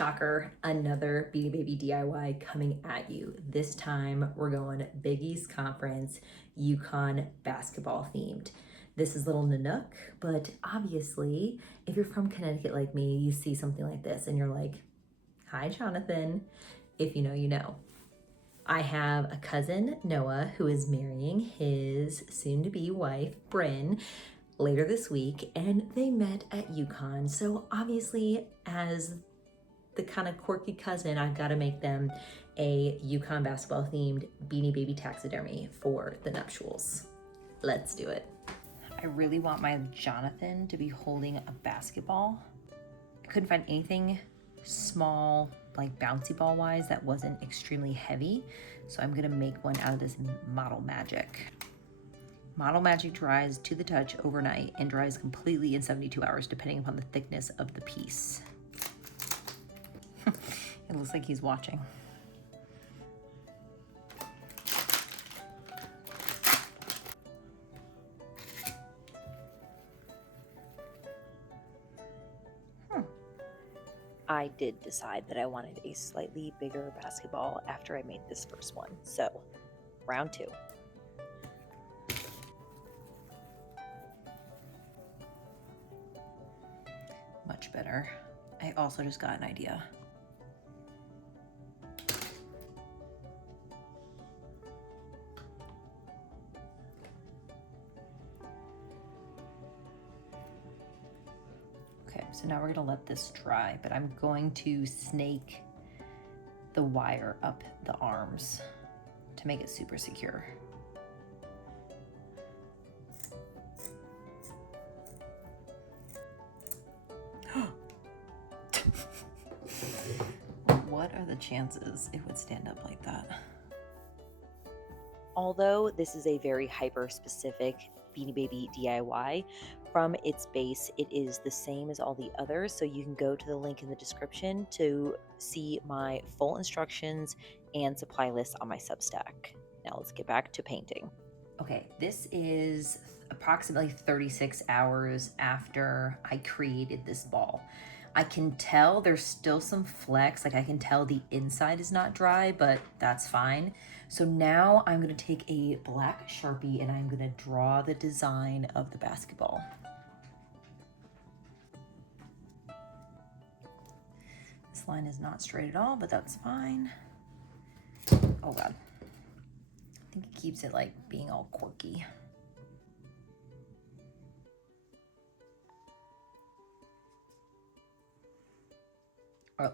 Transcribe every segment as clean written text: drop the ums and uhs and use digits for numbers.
shocker, another Beanie Baby DIY coming at you. This time we're going Big East Conference UConn basketball themed. This is little Nanook, but obviously if you're from Connecticut like me, you see something like this and you're like, hi Jonathan. If you know, you know. I have a cousin, Noah, who is marrying his soon-to-be wife, Bryn, later this week, and they met at UConn. So obviously, as the kind of quirky cousin, I've got to make them a UConn basketball themed Beanie Baby taxidermy for the nuptials. Let's do it. I really want my Jonathan to be holding a basketball. I couldn't find anything small, like bouncy ball wise, that wasn't extremely heavy. So I'm gonna make one out of this Model Magic. Model Magic dries to the touch overnight and dries completely in 72 hours, depending upon the thickness of the piece. It looks like he's watching. I did decide that I wanted a slightly bigger basketball after I made this first one. So, round two. Much better. I also just got an idea. Okay, so now we're gonna let this dry, but I'm going to snake the wire up the arms to make it super secure. What are the chances it would stand up like that? Although this is a very hyper-specific Beanie Baby DIY, from its base, it is the same as all the others, so you can go to the link in the description to see my full instructions and supply list on my Substack. Now let's get back to painting. Okay, this is approximately 36 hours after I created this ball. I can tell there's still some flecks, like I can tell the inside is not dry, but that's fine. So now I'm gonna take a black Sharpie and I'm gonna draw the design of the basketball. This line is not straight at all, but that's fine. Oh God. I think it keeps it like being all quirky. Oh,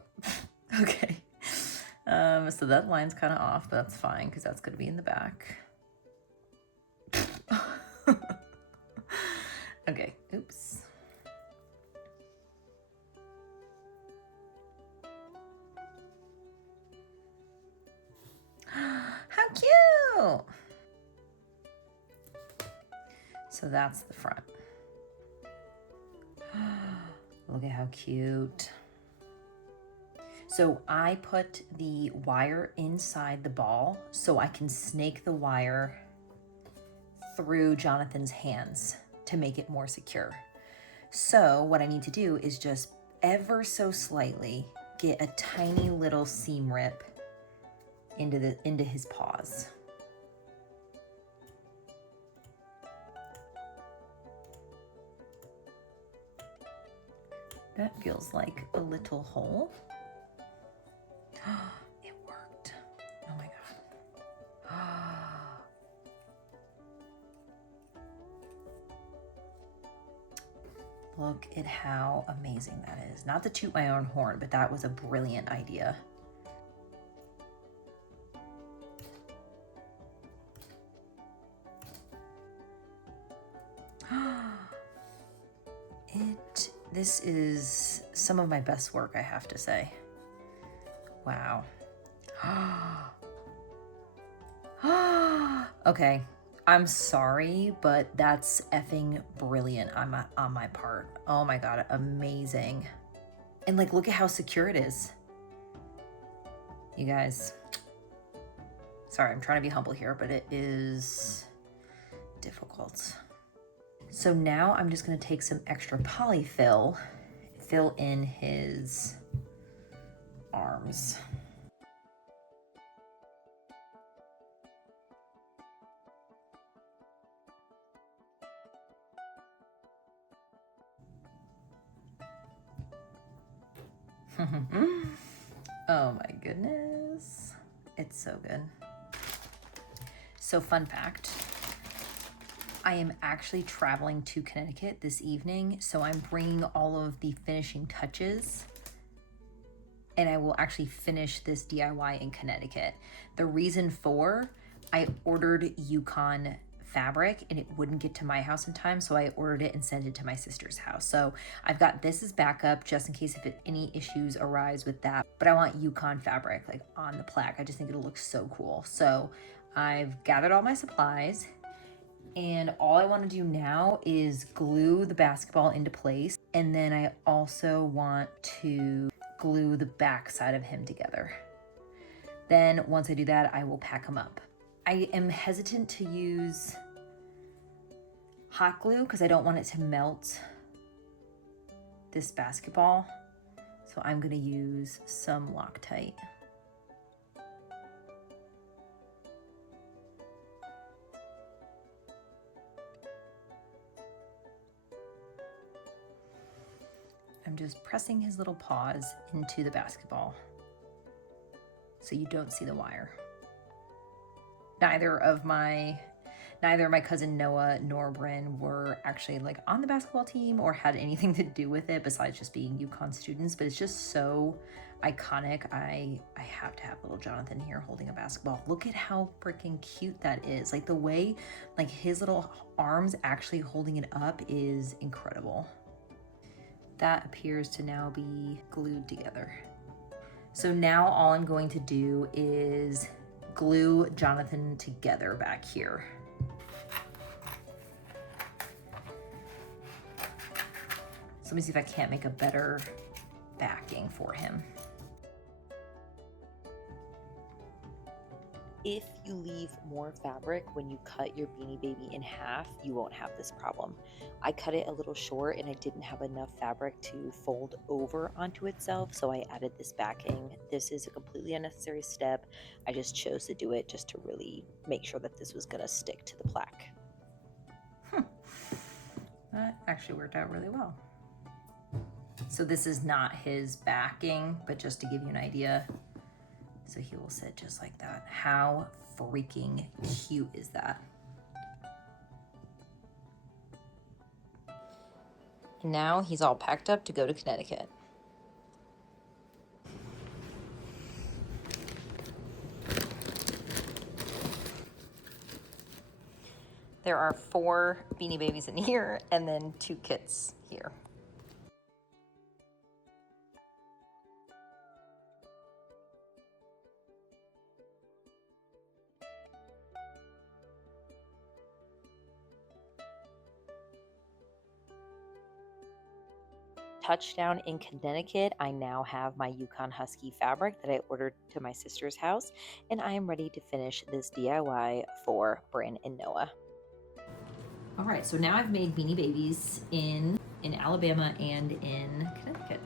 okay. So that line's kind of off, but that's fine because that's going to be in the back. Okay, oops. How cute! So that's the front. Look at how cute. So I put the wire inside the ball so I can snake the wire through Jonathan's hands to make it more secure. So what I need to do is just ever so slightly get a tiny little seam rip into his paws. That feels like a little hole. It worked. Oh my God. Look at how amazing that is. Not to toot my own horn, but that was a brilliant idea. This is some of my best work, I have to say. Wow. Okay, I'm sorry, but that's effing brilliant on my part. Oh my God, amazing. And like, look at how secure it is. You guys, sorry, I'm trying to be humble here, but it is difficult. So now I'm just gonna take some extra polyfill, fill in his arms. Oh my goodness. It's so good. So fun fact, I am actually traveling to Connecticut this evening, so I'm bringing all of the finishing touches and I will actually finish this DIY in Connecticut. The reason for, I ordered Yukon fabric and it wouldn't get to my house in time, so I ordered it and sent it to my sister's house. So I've got this as backup just in case if any issues arise with that, but I want Yukon fabric like on the plaque. I just think it'll look so cool. So I've gathered all my supplies and all I want to do now is glue the basketball into place, and then I also want to glue the back side of him together. Then once I do that, I will pack him up. I am hesitant to use hot glue because I don't want it to melt this basketball. So I'm gonna use some Loctite. I'm just pressing his little paws into the basketball so you don't see the wire. Neither of my cousin Noah nor Bryn were actually like on the basketball team or had anything to do with it besides just being UConn students, but it's just so iconic. I have to have little Jonathan here holding a basketball. Look at how freaking cute that is. Like the way like his little arms actually holding it up is incredible. That appears to now be glued together. So now all I'm going to do is glue Jonathan together back here. So let me see if I can't make a better backing for him. If you leave more fabric when you cut your Beanie Baby in half, you won't have this problem. I cut it a little short and I didn't have enough fabric to fold over onto itself, so I added this backing. This is a completely unnecessary step. I just chose to do it just to really make sure that this was gonna stick to the plaque. That actually worked out really well. So this is not his backing, but just to give you an idea. So he will sit just like that. How freaking cute is that? Now he's all packed up to go to Connecticut. There are 4 Beanie Babies in here and then 2 kits here. Touchdown in Connecticut, I now have my Yukon Husky fabric that I ordered to my sister's house, and I am ready to finish this DIY for Bryn and Noah. All right, so now I've made Beanie Babies in Alabama and in Connecticut.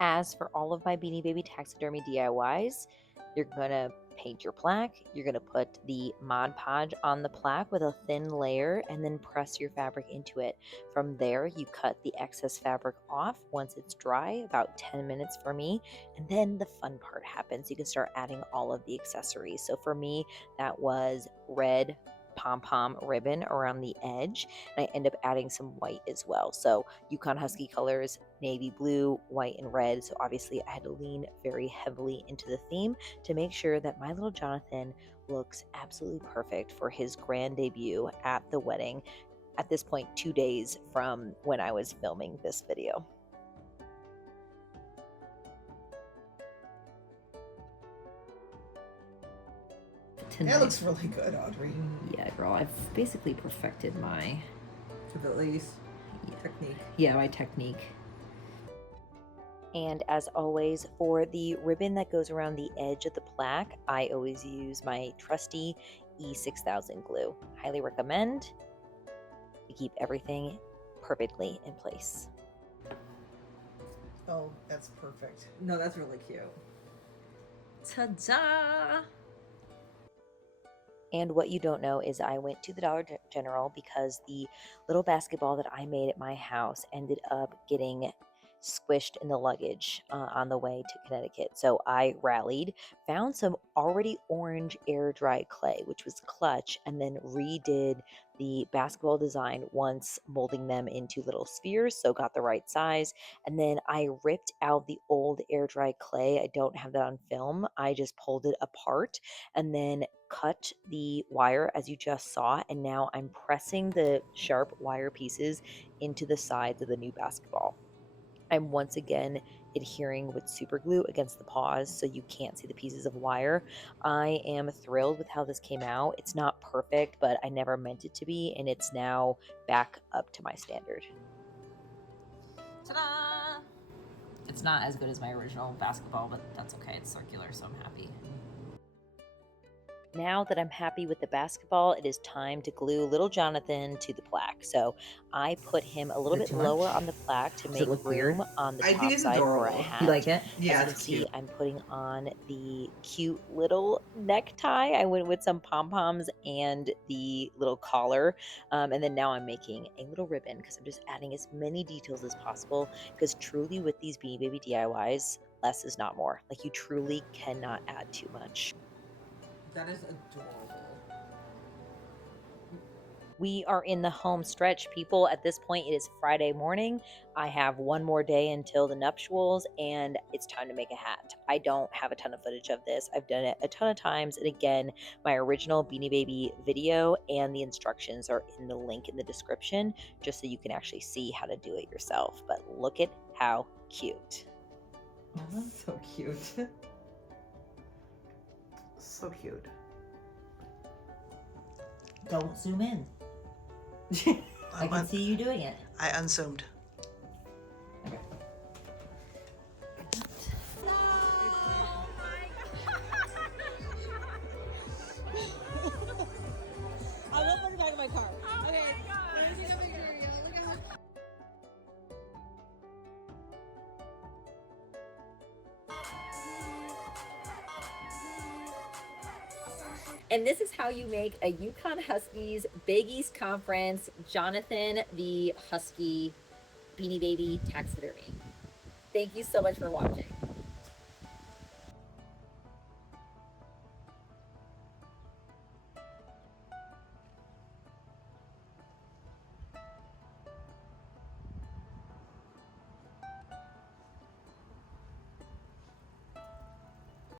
As for all of my Beanie Baby taxidermy DIYs, you're gonna paint your plaque, you're gonna put the Mod Podge on the plaque with a thin layer and then press your fabric into it. From there, you cut the excess fabric off once it's dry, about 10 minutes for me, and then the fun part happens. You can start adding all of the accessories. So for me, that was red pom-pom ribbon around the edge, and I end up adding some white as well. So Yukon Husky colors, navy blue, white, and red. So obviously I had to lean very heavily into the theme to make sure that my little Jonathan looks absolutely perfect for his grand debut at the wedding. At this point, 2 days from when I was filming this video. That looks really good, Audrey. Yeah, girl, I've basically perfected my technique. Yeah, my technique. And as always, for the ribbon that goes around the edge of the plaque, I always use my trusty E6000 glue. Highly recommend to keep everything perfectly in place. Oh, that's perfect. No, that's really cute. Ta-da! And what you don't know is I went to the Dollar General because the little basketball that I made at my house ended up getting squished in the luggage on the way to Connecticut. So I rallied, found some already orange air dry clay, which was clutch, and then redid the basketball design once molding them into little spheres, so got the right size. And then I ripped out the old air dry clay. I don't have that on film. I just pulled it apart and then cut the wire as you just saw, and now I'm pressing the sharp wire pieces into the sides of the new basketball. I'm once again adhering with super glue against the paws so you can't see the pieces of wire. I am thrilled with how this came out. It's not perfect, but I never meant it to be, and it's now back up to my standard. Ta-da! It's not as good as my original basketball, but that's okay. It's circular, so I'm happy. Now that I'm happy with the basketball, it is time to glue little Jonathan to the plaque. So I put him a little Is it bit too much? lower on the plaque to Does it make look room weird? on the I top think it's side for a adorable. hat. You like it? Yeah, As you can it's see, cute. I'm putting on the cute little necktie. I went with some pom-poms and the little collar. And then now I'm making a little ribbon because I'm just adding as many details as possible, because truly with these Beanie Baby DIYs, less is not more. Like, you truly cannot add too much. That is adorable. We are in the home stretch, people. At this point, it is Friday morning. I have one more day until the nuptials, and it's time to make a hat. I don't have a ton of footage of this. I've done it a ton of times, and again, my original Beanie Baby video and the instructions are in the link in the description, just so you can actually see how to do it yourself. But look at how cute. So cute. So cute. Don't zoom in. I can see you doing it. I unzoomed. Okay. I will put it back in my car. Okay. And this is how you make a Yukon Huskies Big East Conference Jonathan the Husky Beanie Baby taxidermy. Thank you so much for watching.